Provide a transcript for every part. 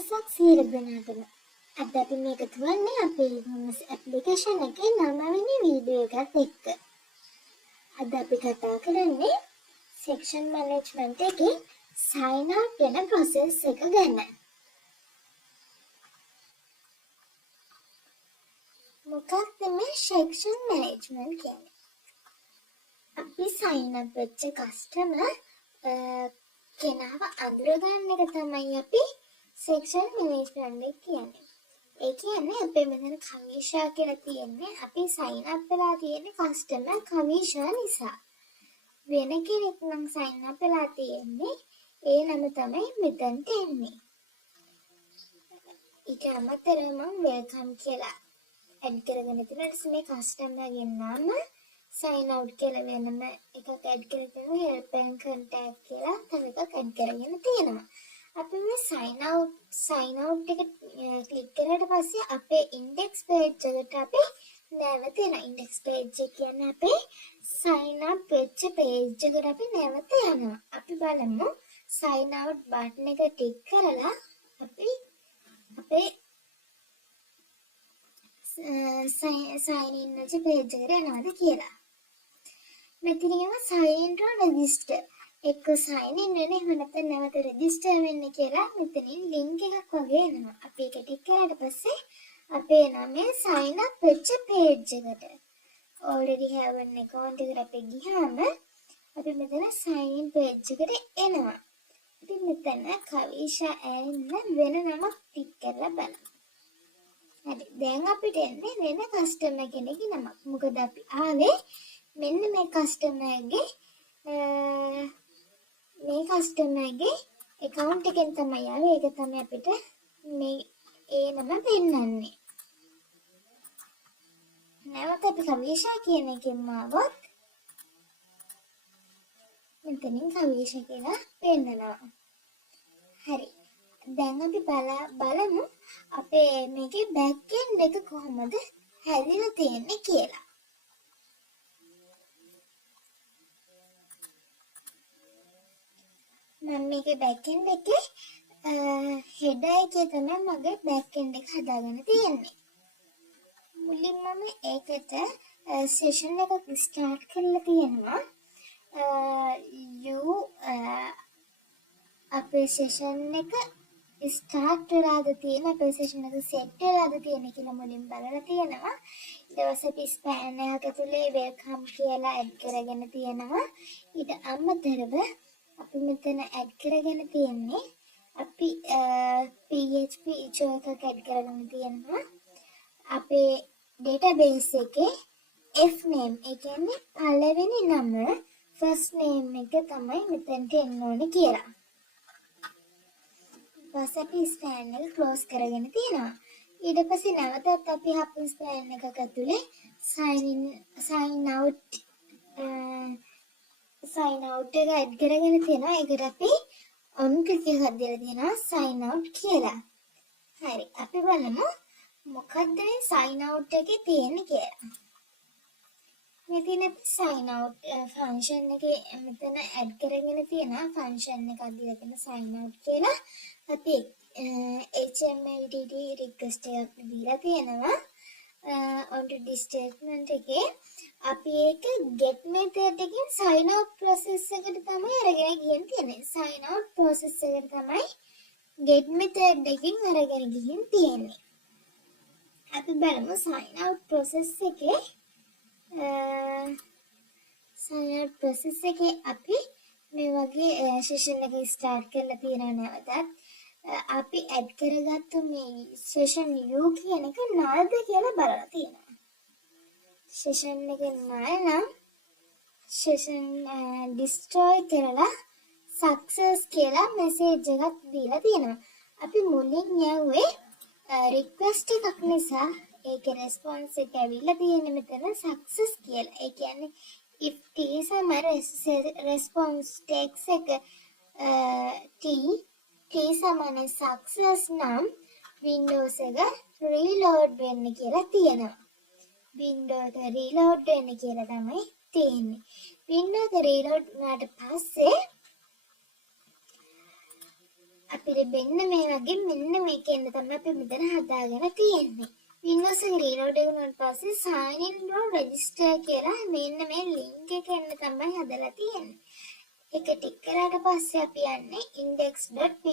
දවසක් සියලු දෙනාටම අද අපි මේක තුවන්නේ අපේ e-commerce application එකේ 9 වෙනි වීඩියෝ එකත් එක්ක. අද අපි කතා කරන්නේ section management එකේ sign out වෙන process එක ගැන. මොකක්ද මේ section management කියන්නේ? අපි sign up වෙච්ච customer කෙනාව අඳුරගන්න එක තමයි අපි section management එක කියන්නේ. ඒ කියන්නේ අපේ මෙතන කවිෂා කියලා තියෙන්නේ අපි sign up වෙලා තියෙන්නේ customer කවිෂා නිසා. වෙන කෙනෙක් නම් sign up වෙලා තියෙන්නේ ඒ නම තමයි මෙතනට එන්නේ. ඊට අමතරව මම welcome කියලා add කරගෙන තියෙනවා. මේ customer ගේ නම sign out කියලා වෙනම එකක් add කරගෙන help and contact කියලා තව එකක් add කරගෙන තියෙනවා. අපි මේ sign out එක ක්ලික් කරලා පස්සේ අපේ index page එකට අපි නැවත යනවා. index page එක කියන්නේ අපේ sign up වෙච්ච page එකට අපි නැවත යනවා. අපි බලමු sign out button එක ටික් කරලා අපි අපේ sign in වෙච්ච page එකට යනවාද කියලා. මෙතන sign to register එක්ක sign in වෙන එහෙම නැත්නම් නැවත register වෙන්න කියලා මෙතනින් link එකක් වගේ එනවා. අපි ඒක ටික් කරාට පස්සේ අපේ නමේ sign up වෙච්ච page එකට already have an account එකට අපි ගියාම අපි මෙතන sign in page එකට එනවා. ඉතින් මෙතන කවිෂා ඇන්න වෙන නමක් ටික් කරලා බලමු. හරි. දැන් අපිට එන්නේ වෙන customer කෙනෙක්ගේ නමක්. මොකද අපි ආවේ මෙන්න මේ customer ගේ account එකෙන් තමයි ආවේ. ඒක තමයි අපිට මේ ඒ නම පෙන්නන්නේ. නැවත අපි කවිෂා කියන එකෙන් ආවොත් මෙතනින් කවිෂා කියලා පෙන්නනවා. හරි. දැන් අපි බලමු අපේ මේකේ back end එක කොහොමද හැදිලා තියෙන්නේ කියලා. මම මේකේ back end එකේ header එකේ තමයි මගේ back end එක හදාගෙන තියෙන්නේ. මුලින්ම මම ඒකට session එකක් start කරලා තියෙනවා. අපේ session එක start වෙලාද තියෙන අපේ session එක set වෙලාද තියෙන කියලා මුලින් බලලා තියෙනවා. ඊට පස්සේ අපි span එකක ඇතුලේ welcome කියලා add කරගෙන තියෙනවා. ඊට අමතරව අපි මෙතන add කරගෙන තියෙන්නේ අපි PHP echo එකක් add කරගෙන තියෙනවා. අපේ database එකේ f name ඒ කියන්නේ පළවෙනි නම first name එක තමයි මෙතනට එන්න ඕනේ කියලා. ඊපස්සේ අපි span එක close කරගෙන තියෙනවා. ඊට පස්සේ නැවතත් අපි අපේ span එකක ඇතුලේ sign out එක add කරගෙන තියෙනවා. ඒකට අපි on click එකක් දීලා තියෙනවා sign out කියලා. හරි. අපි බලමු මොකක්ද මේ sign out එකේ තියෙන්නේ කියලා. මෙතන sign out function එකේ මෙතන add කරගෙන තියෙනවා function එකක් දීලා තියෙන sign out කියලා. අපි HTML request එකක් දීලා තියෙනවා. onto this statement එකේ අපි ඒක get method එකෙන් sign out process එකට තමයි අරගෙන ගිහින් තියෙන්නේ. sign out process එකට තමයි get method එකෙන් අරගෙන ගිහින් තියෙන්නේ. අපි බලමු sign out process එකේ අපි මේ වගේ session එක start කරලා තියෙනවා. නැවතත් අපි add කරගත්තු මේ session view කියන එක nullද කියලා බලලා තියෙනවා. session එකේ null නම් session destroy කරලා success කියලා message එකක් දීලා තියෙනවා. අපි මුලින් යවුවේ request එකක් නිසා ඒකේ response එක ඇවිල්ලා තියෙන්නේ මෙතන success කියලා. ඒ කියන්නේ if t response text එක t සමාන success නම් Windows එක reload වෙන්න කියලා තියෙනවා. Windows එක reload වෙන්න කියලා තමයි තියෙන්නේ. Windows එක reload වුණාට පස්සේ අපිට මෙන්න මේ වගේ මෙන්න මේකෙන් තමයි අපි මෙතන හදාගෙන තියෙන්නේ. Windows එක රීලෝඩ් කරනකොට පස්සේ sign in to register කියලා මෙන්න මේ link එකෙන් තමයි හදලා තියෙන්නේ. ඒක ටික කරාට පස්සේ අපි යන්නේ index.php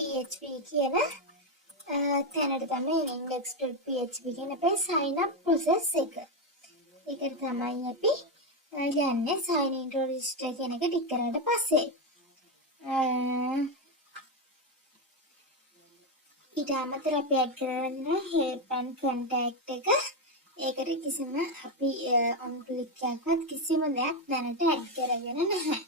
කියන තැනට තමයි index.php කියන අපේ sign up process එක. ඒකට තමයි අපි යන්නේ sign in to register කියන එක ටික කරාට පස්සේ. ඊට අමතරව අපි ඇඩ් කරන help and contact එක ඒකට කිසිම අපි on click එකක්වත් කිසිම දෙයක් දැනට ඇඩ් කරගෙන නැහැ.